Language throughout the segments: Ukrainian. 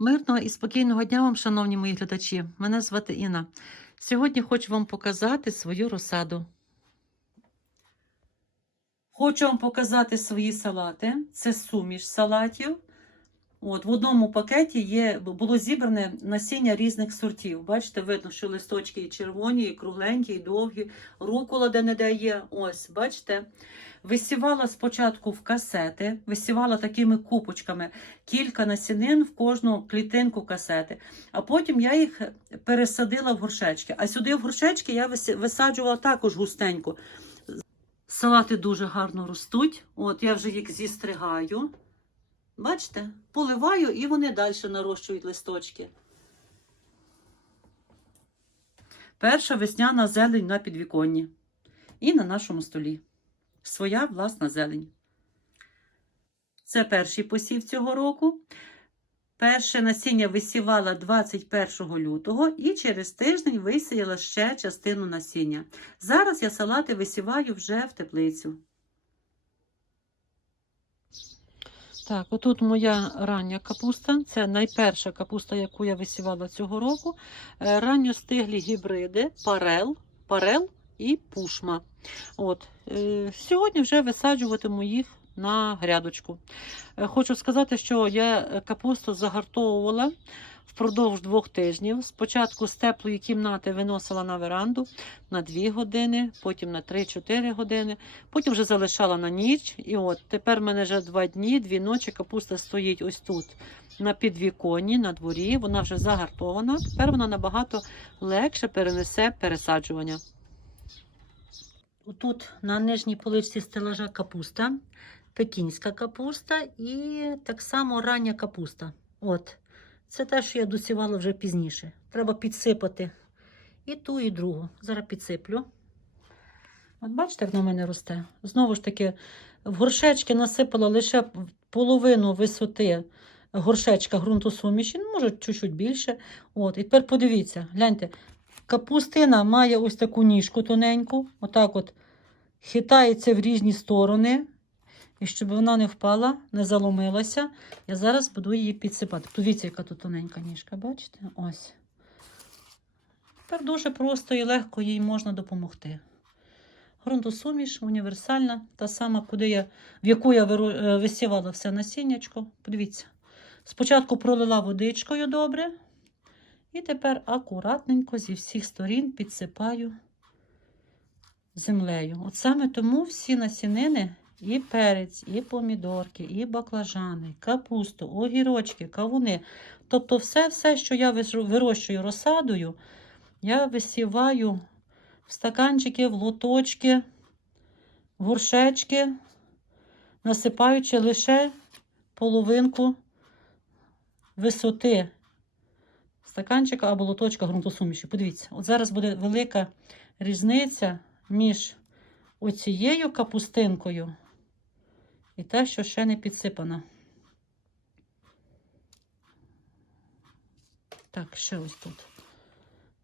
Мирного і спокійного дня вам, шановні мої глядачі. Мене звати Інна. Сьогодні хочу вам показати свою розсаду. Хочу вам показати свої салати. Це суміш салатів. От, в одному пакеті є, було зібране насіння різних сортів. Бачите, видно, що листочки і червоні, і кругленькі, і довгі, рукола де не де є. Ось, бачите. Висівала спочатку в касети, висівала такими купочками кілька насінин в кожну клітинку касети. А потім я їх пересадила в горшечки. А сюди в горшечки я висаджувала також густенько. Салати дуже гарно ростуть. От я вже їх зістригаю. Бачите, поливаю і вони далі нарощують листочки. Перша весняна зелень на підвіконні і на нашому столі. Своя власна зелень. Це перший посів цього року. Перше насіння висівала 21 лютого і через тиждень висіяла ще частину насіння. Зараз я салати висіваю вже в теплицю. Так, отут моя рання капуста. Це найперша капуста, яку я висівала цього року. Ранньо стиглі гібриди, парел, парел і пушма. От. е, Сьогодні вже висаджуватиму їх на грядочку. Е, Хочу сказати, що я капусту загартовувала впродовж двох тижнів. Спочатку з теплої кімнати виносила на веранду на 2 години, потім на 3-4 години, потім вже залишала на ніч. І от тепер в мене вже два дні, дві ночі капуста стоїть ось тут на підвіконні, на дворі. Вона вже загартована. Тепер вона набагато легше перенесе пересаджування. Тут на нижній поличці стелажа капуста, пекінська капуста і так само рання капуста. От. Це те, що я досівала вже пізніше. Треба підсипати і ту, і другу. Зараз підсиплю. От бачите, як на мене росте. Знову ж таки, в горшечки насипала лише половину висоти горшечка ґрунтосуміші, ну, може, чуть-чуть більше. От. І тепер подивіться, гляньте, капустина має ось таку ніжку тоненьку, отак от хитається в різні сторони. І щоб вона не впала, не заломилася, я зараз буду її підсипати. Подивіться, яка тут тоненька ніжка, бачите? Ось. Тепер дуже просто і легко їй можна допомогти. Грунтосуміш універсальна, та сама, куди я, в яку я е, висівала все насіннячко. Подивіться. Спочатку пролила водичкою добре. І тепер акуратненько зі всіх сторін підсипаю землею. От саме тому всі насінини, і перець, і помідорки, і баклажани, капусту, огірочки, кавуни. Тобто все, все, що я вирощую розсадою, я висіваю в стаканчики, в лоточки, в горшечки, насипаючи лише половинку висоти стаканчика або лоточка ґрунтосуміші. Подивіться, от зараз буде велика різниця між оцією капустинкою і те, що ще не підсипана. Так, ще ось тут.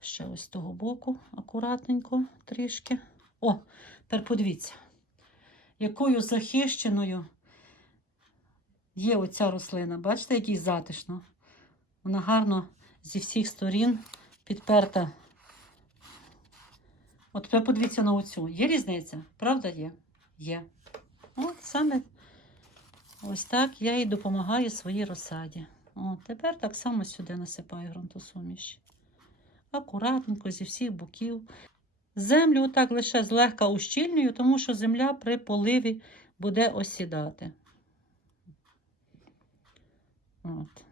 Ще ось з того боку, акуратненько трішки. О, тепер подивіться, якою захищеною є оця рослина. Бачите, який затишно. Вона гарно зі всіх сторін підперта. От тепер подивіться на оцю. Є різниця? Правда є? Є. От саме ось так я і допомагаю своїй розсаді. От, тепер так само сюди насипаю ґрунтосуміш. Акуратненько зі всіх боків. Землю отак лише злегка ущільнюю, тому що земля при поливі буде осідати. От.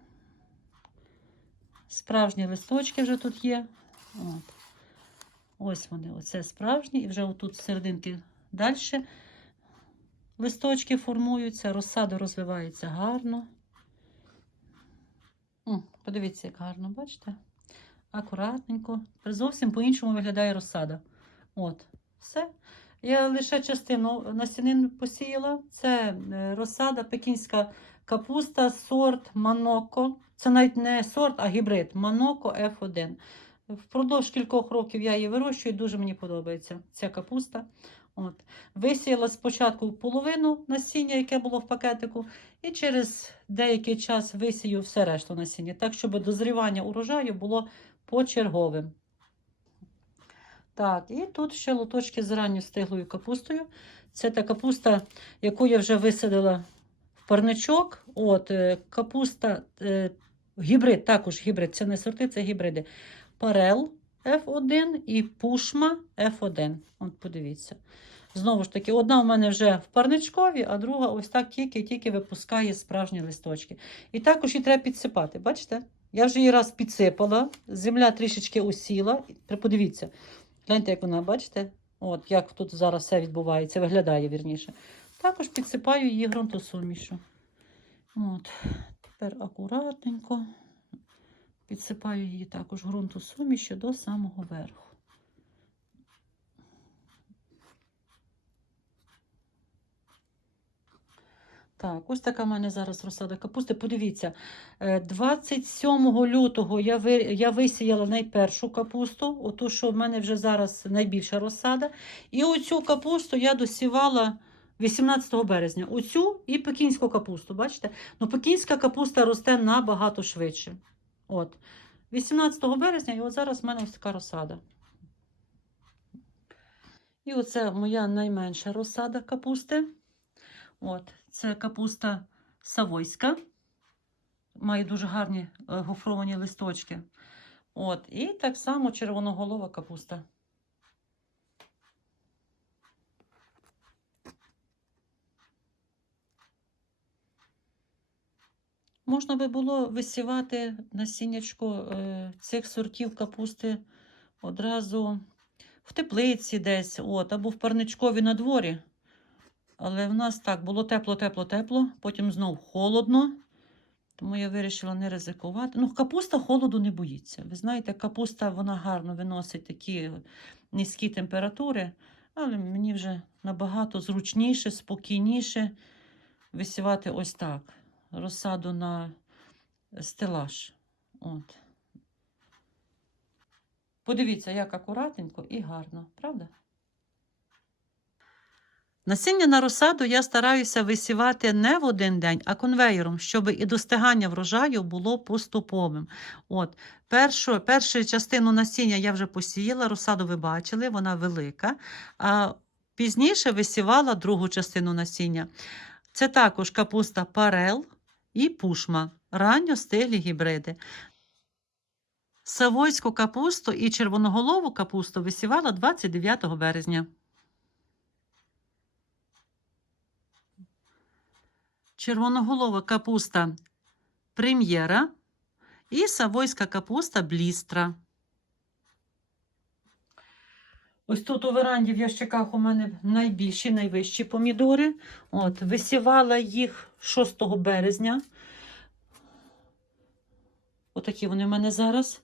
Справжні листочки вже тут є. От. Ось вони, оце справжні, і вже отут серединки далі листочки формуються, розсада розвивається гарно. Подивіться, як гарно, бачите? Акуратненько. Зовсім по-іншому виглядає розсада. От, все. Я лише частину насінин посіяла. Це е, розсада, пекінська капуста, сорт Маноко. Це навіть не сорт, а гібрид Маноко F1. Впродовж кількох років я її вирощую, дуже мені подобається ця капуста. От. Висіяла спочатку половину насіння, яке було в пакетику, і через деякий час висію все решту насіння, так, щоб дозрівання урожаю було почерговим. Так, і тут ще лоточки з ранньо стиглою капустою. Це та капуста, яку я вже висадила в парничок. От, е, капуста, е, гібрид, також гібрид, це не сорти, це гібриди. Парел F1 і Пушма F1. От подивіться. Знову ж таки, одна у мене вже в парничкові, а друга ось так тільки-тільки випускає справжні листочки. І також її треба підсипати. Бачите? Я вже її раз підсипала, земля трішечки усіла. Подивіться, гляньте, як вона, бачите? От, як тут зараз все відбувається, виглядає вірніше. Також підсипаю її ґрунтосумішу. От, тепер акуратненько підсипаю її також ґрунтосумішю до самого верху. Так, ось така в мене зараз розсада капусти. Подивіться, е, 27 лютого я, ви, я висіяла найпершу капусту, оту, що в мене вже зараз найбільша розсада. І оцю капусту я досівала 18 березня. Оцю і пекінську капусту. Бачите? Ну, пекінська капуста росте набагато швидше. От. 18 березня, і от зараз в мене ось така розсада. І оце моя найменша розсада капусти. От, це капуста савойська. Має дуже гарні е, гофровані листочки. От, і так само червоноголова капуста. Можна би було висівати насіннячко е, цих сортів капусти одразу в теплиці десь, от, або в парничкові на дворі. Але в нас так було тепло, тепло, тепло, потім знов холодно. Тому я вирішила не ризикувати. Ну, капуста холоду не боїться. Ви знаєте, капуста вона гарно виносить такі низькі температури, але мені вже набагато зручніше, спокійніше висівати ось так. Розсаду на стелаж. От. Подивіться, як акуратненько і гарно, правда? Насіння на розсаду я стараюся висівати не в один день, а конвеєром, щоб і достигання врожаю було поступовим. От, першу, першу частину насіння я вже посіяла, розсаду ви бачили, вона велика. А пізніше висівала другу частину насіння. Це також капуста парел і пушма, ранньостеглі гібриди. Савойську капусту і червоноголову капусту висівала 29 березня. червоноголова капуста прем'єра і савойська капуста блістра. Ось тут у веранді в ящиках у мене найбільші, найвищі помідори. От, Висівала їх 6 березня. Отакі вони в мене зараз.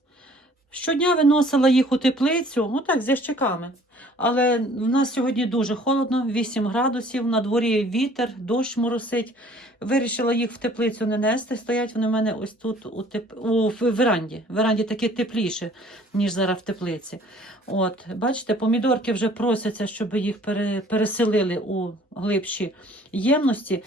Щодня виносила їх у теплицю, отак, з ящиками. Але в нас сьогодні дуже холодно, 8 градусів, на дворі вітер, дощ моросить. Вирішила їх в теплицю не нести. Стоять вони в мене ось тут у, теп... у веранді. В веранді таки тепліше, ніж зараз в теплиці. От, Бачите, помідорки вже просяться, щоб їх переселили у глибші ємності.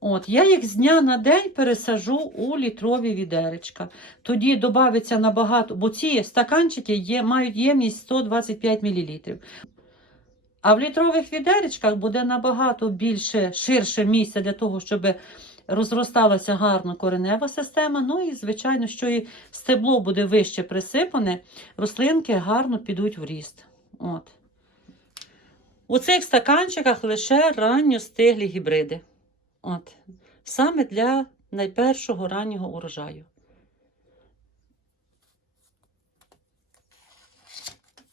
От, Я їх з дня на день пересажу у літрові відеречка. Тоді додається набагато, бо ці стаканчики є, мають ємність 125 мл. А в літрових відеречках буде набагато більше, ширше місце для того, щоб розросталася гарно коренева система. Ну і, звичайно, що і стебло буде вище присипане, рослинки гарно підуть в ріст. От. У цих стаканчиках лише ранньостиглі гібриди. От. Саме для найпершого раннього урожаю.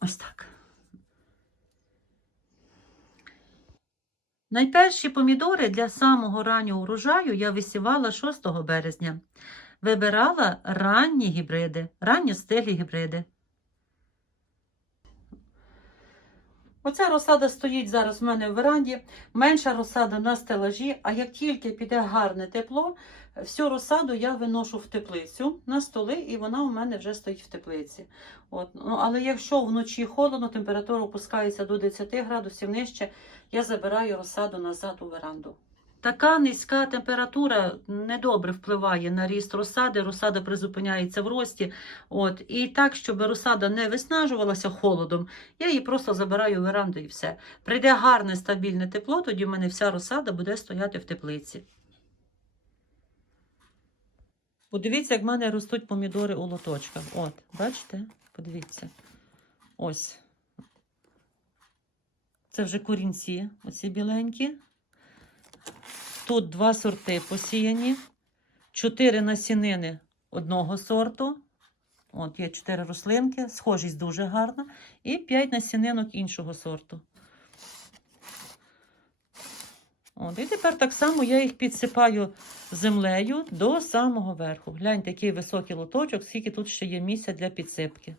Ось так. Найперші помідори для самого раннього урожаю я висівала 6 березня. Вибирала ранні гібриди, ранньостиглі гібриди. Оця розсада стоїть зараз в мене в веранді, менша розсада на стелажі, а як тільки піде гарне тепло, Всю розсаду я виношу в теплицю на столи, і вона у мене вже стоїть в теплиці. От. Ну, але якщо вночі холодно, температура опускається до 10 градусів нижче, я забираю розсаду назад у веранду. Така низька температура недобре впливає на ріст розсади. Розсада призупиняється в рості. От. І так, щоб розсада не виснажувалася холодом, я її просто забираю в веранду і все. Прийде гарне стабільне тепло, тоді в мене вся розсада буде стояти в теплиці. Подивіться, як в мене ростуть помідори у лоточках. От, бачите? Подивіться. Ось. Це вже корінці, оці біленькі. Тут два сорти посіяні, чотири насінини одного сорту. От є чотири рослинки, схожість дуже гарна. І п'ять насінинок іншого сорту. От, і тепер так само я їх підсипаю землею до самого верху. Гляньте, який високий лоточок, скільки тут ще є місця для підсипки.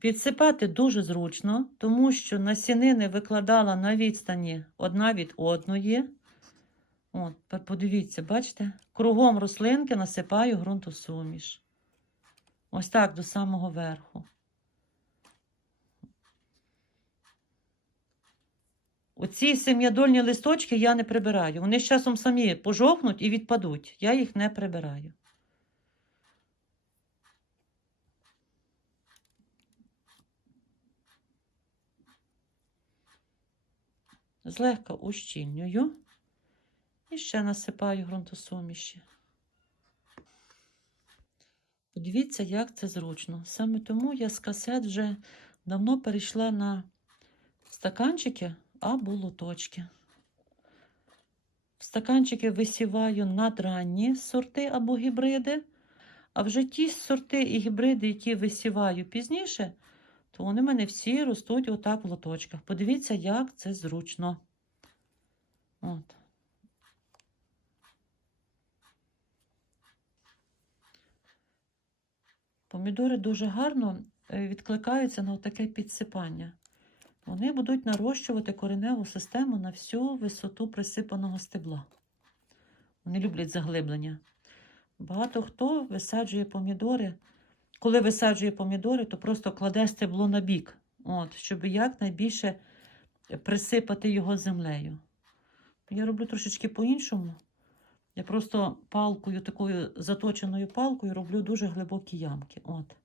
Підсипати дуже зручно, тому що насінини викладала на відстані одна від одної. От, подивіться, бачите? Кругом рослинки насипаю ґрунтосуміш. Ось так до самого верху. Оці сем'ядольні листочки я не прибираю. Вони з часом самі пожовкнуть і відпадуть. Я їх не прибираю. Злегка ущільнюю і ще насипаю ґрунтосуміші. Подивіться, як це зручно. Саме тому я з касет вже давно перейшла на стаканчики або лоточки. В стаканчики висіваю надранні сорти або гібриди, а вже ті сорти і гібриди, які висіваю пізніше, то вони в мене всі ростуть отак в лоточках. Подивіться, як це зручно. От. Помідори дуже гарно е, відкликаються на таке підсипання. Вони будуть нарощувати кореневу систему на всю висоту присипаного стебла. Вони люблять заглиблення. Багато хто висаджує помідори. Коли висаджує помідори, то просто кладе стебло на бік, от, щоб якнайбільше присипати його землею. Я роблю трошечки по-іншому. Я просто палкою, такою заточеною палкою роблю дуже глибокі ямки. От.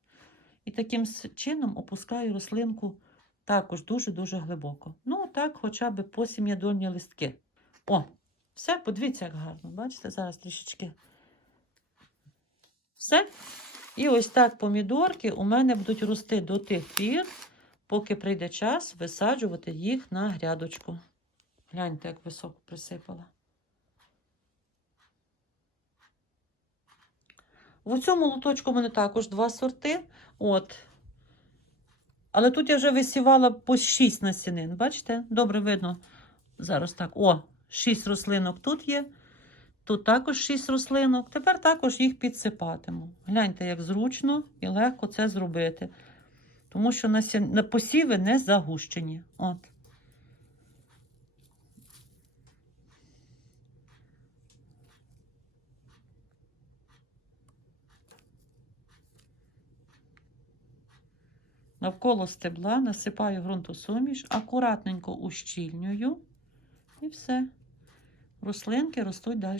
І таким чином опускаю рослинку також дуже-дуже глибоко. Ну, так, хоча б по сім'ядольні листки. О, все, подивіться, як гарно. Бачите, зараз трішечки. Все. І ось так помідорки у мене будуть рости до тих пір, поки прийде час висаджувати їх на грядочку. Гляньте, як високо присипала. В цьому лоточку в мене також два сорти. От. Але тут я вже висівала по 6 насінин. Бачите? Добре видно. Зараз так. О, 6 рослинок тут є. Тут також 6 рослинок. Тепер також їх підсипатиму. Гляньте, як зручно і легко це зробити. Тому що на посіви не загущені. От. Навколо стебла насипаю ґрунтосуміш, акуратненько ущільнюю і все. Рослинки ростуть далі.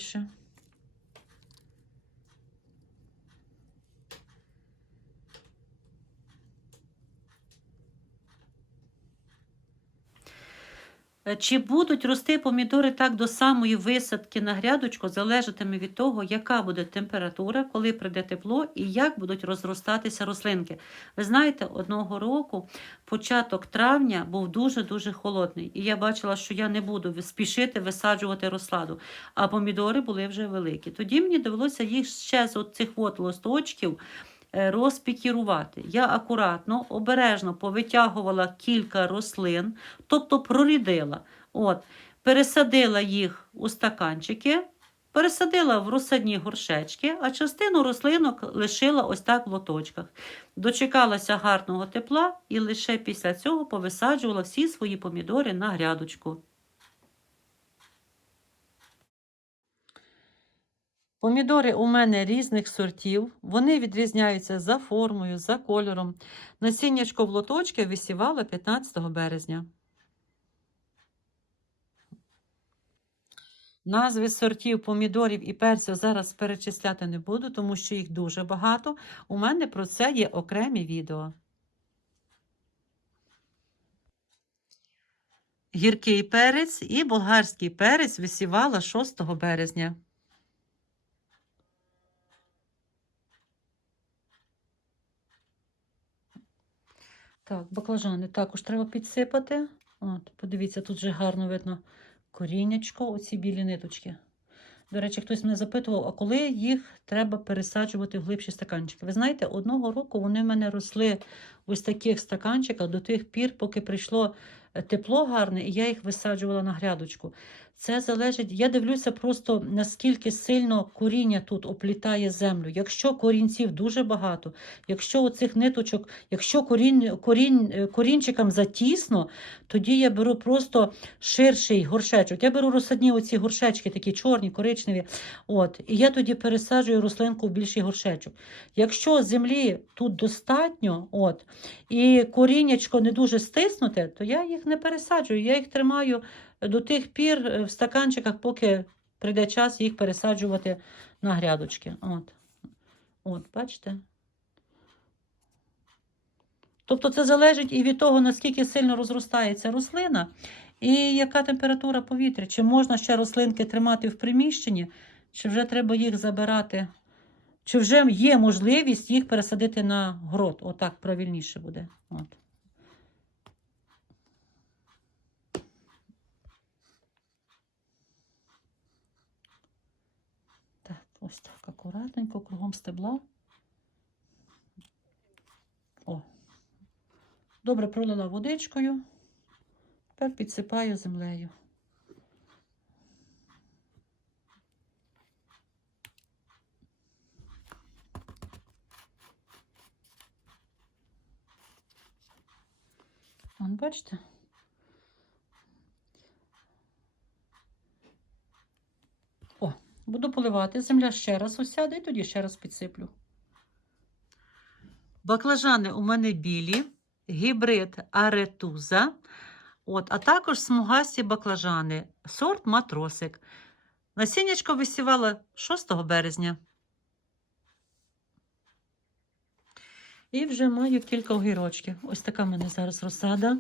Чи будуть рости помідори так до самої висадки на грядочку, залежатиме від того, яка буде температура, коли прийде тепло і як будуть розростатися рослинки. Ви знаєте, одного року початок травня був дуже-дуже холодний, і я бачила, що я не буду спішити висаджувати розсаду, а помідори були вже великі. Тоді мені довелося їх ще з цих от листочків е, розпікірувати. Я акуратно, обережно повитягувала кілька рослин, тобто прорідила. От, пересадила їх у стаканчики, пересадила в розсадні горшечки, а частину рослинок лишила ось так в лоточках. Дочекалася гарного тепла і лише після цього повисаджувала всі свої помідори на грядочку. Помідори у мене різних сортів, вони відрізняються за формою, за кольором. Насіннячко в лоточки висівала 15 березня. Назви сортів помідорів і перців зараз перечисляти не буду, тому що їх дуже багато. У мене про це є окремі відео. Гіркий перець і болгарський перець висівала 6 березня. Так, баклажани також треба підсипати. От, подивіться, тут вже гарно видно коріннячко, оці білі ниточки. До речі, хтось мене запитував, а коли їх треба пересаджувати в глибші стаканчики? Ви знаєте, одного року вони в мене росли ось таких стаканчиках до тих пір, поки прийшло тепло гарне, і я їх висаджувала на грядочку. Це залежить, я дивлюся просто наскільки сильно коріння тут оплітає землю. Якщо корінців дуже багато, якщо оцих ниточок, якщо корінь, корінь, корінчикам затісно, тоді я беру просто ширший горшечок. Я беру розсадні оці горшечки, такі чорні, коричневі. От, і я тоді пересаджую рослинку в більший горшечок. Якщо землі тут достатньо, от, і коріннячко не дуже стиснуте, то я їх не пересаджую. Я їх тримаю до тих пір е, в стаканчиках, поки прийде час їх пересаджувати на грядочки. От, От бачите? Тобто це залежить і від того, наскільки сильно розростається рослина, і яка температура повітря. Чи можна ще рослинки тримати в приміщенні, чи вже треба їх забирати, чи вже є можливість їх пересадити на город. Отак правильніше буде. От. Так, ось так акуратненько, кругом стебла. О, Добре пролила водичкою. Тепер підсипаю землею. Бачите? О, буду поливати. Земля ще раз осяде і тоді ще раз підсиплю. Баклажани у мене білі гібрид аретуза, от, а також смугасті баклажани, сорт матросик. Насіннячко висівала 6 березня. І вже маю кілька огірочків. Ось така в мене зараз розсада.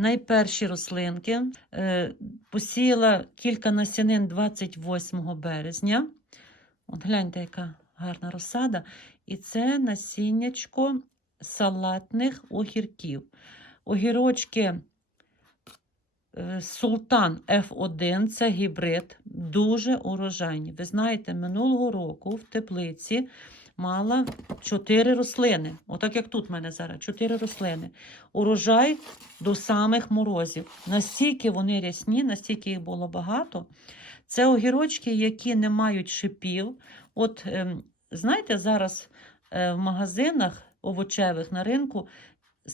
Найперші рослинки. Е, посіяла кілька насінин 28 березня. От гляньте, яка гарна розсада. І це насіннячко салатних огірків. Огірочки е, Султан F1 це гібрид, дуже урожайні. Ви знаєте, минулого року в теплиці мала 4 рослини. Отак як тут в мене зараз 4 рослини. Урожай до самих морозів. Настільки вони рясні, настільки їх було багато. Це огірочки, які не мають шипів. От, ем, знаєте, зараз е, в магазинах овочевих на ринку.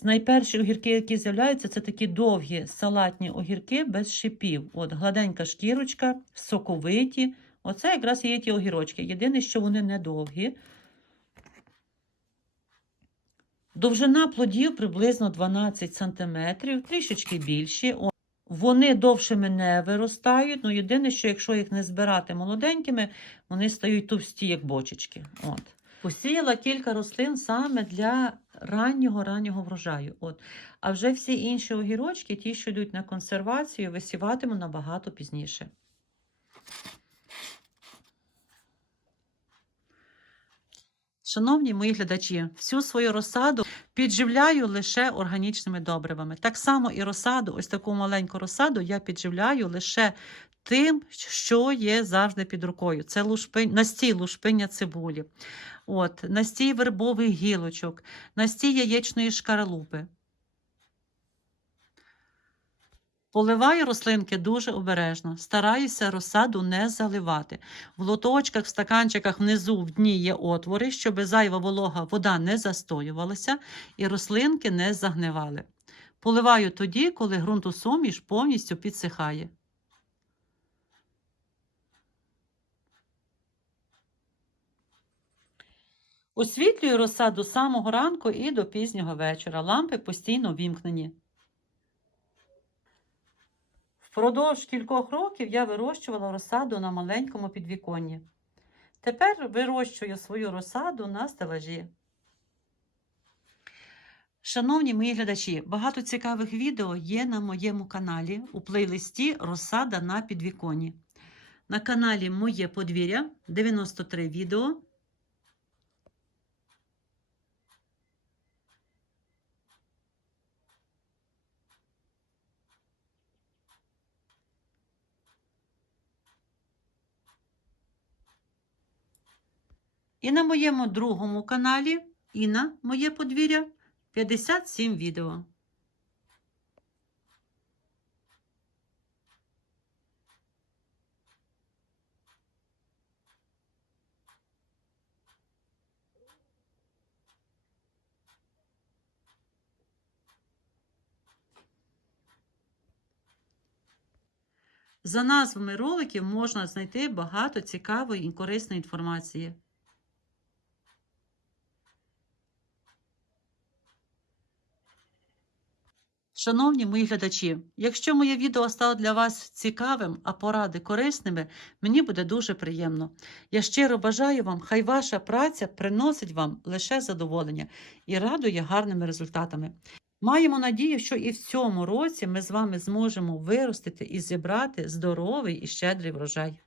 Найперші огірки, які з'являються, це такі довгі салатні огірки без шипів. От Гладенька шкірочка, соковиті. Оце якраз є ті огірочки. Єдине, що вони не довгі. Довжина плодів приблизно 12 см, трішечки більші. Вони довшими не виростають. Ну, єдине, що якщо їх не збирати молоденькими, вони стають товсті, як бочечки. От. Посіяла кілька рослин саме для раннього раннього врожаю. От. А вже всі інші огірочки, ті, що йдуть на консервацію, висіватиму набагато пізніше. Шановні мої глядачі, всю свою розсаду підживляю лише органічними добривами. Так само і розсаду, ось таку маленьку розсаду, я підживляю лише тим, що є завжди під рукою. Це лушпинь, настій лушпиння цибулі, от, настій вербових гілочок, настій яєчної шкаралупи. Поливаю рослинки дуже обережно, стараюся розсаду не заливати. В лоточках, в стаканчиках внизу в дні є отвори, щоб зайва волога вода не застоювалася і рослинки не загнивали. Поливаю тоді, коли ґрунтосуміш повністю підсихає. Освітлюю розсаду з самого ранку і до пізнього вечора. Лампи постійно вімкнені. Впродовж кількох років я вирощувала розсаду на маленькому підвіконні. Тепер вирощую свою розсаду на стелажі. Шановні мої глядачі, багато цікавих відео є на моєму каналі у плейлисті Розсада на підвіконні. На каналі Моє подвір'я 93 відео. І на моєму другому каналі Інна Моє подвір'я 57 відео. За назвами роликів можна знайти багато цікавої і корисної інформації. Шановні мої глядачі, якщо моє відео стало для вас цікавим, а поради корисними, мені буде дуже приємно. Я щиро бажаю вам, хай ваша праця приносить вам лише задоволення і радує гарними результатами. Маємо надію, що і в цьому році ми з вами зможемо виростити і зібрати здоровий і щедрий врожай.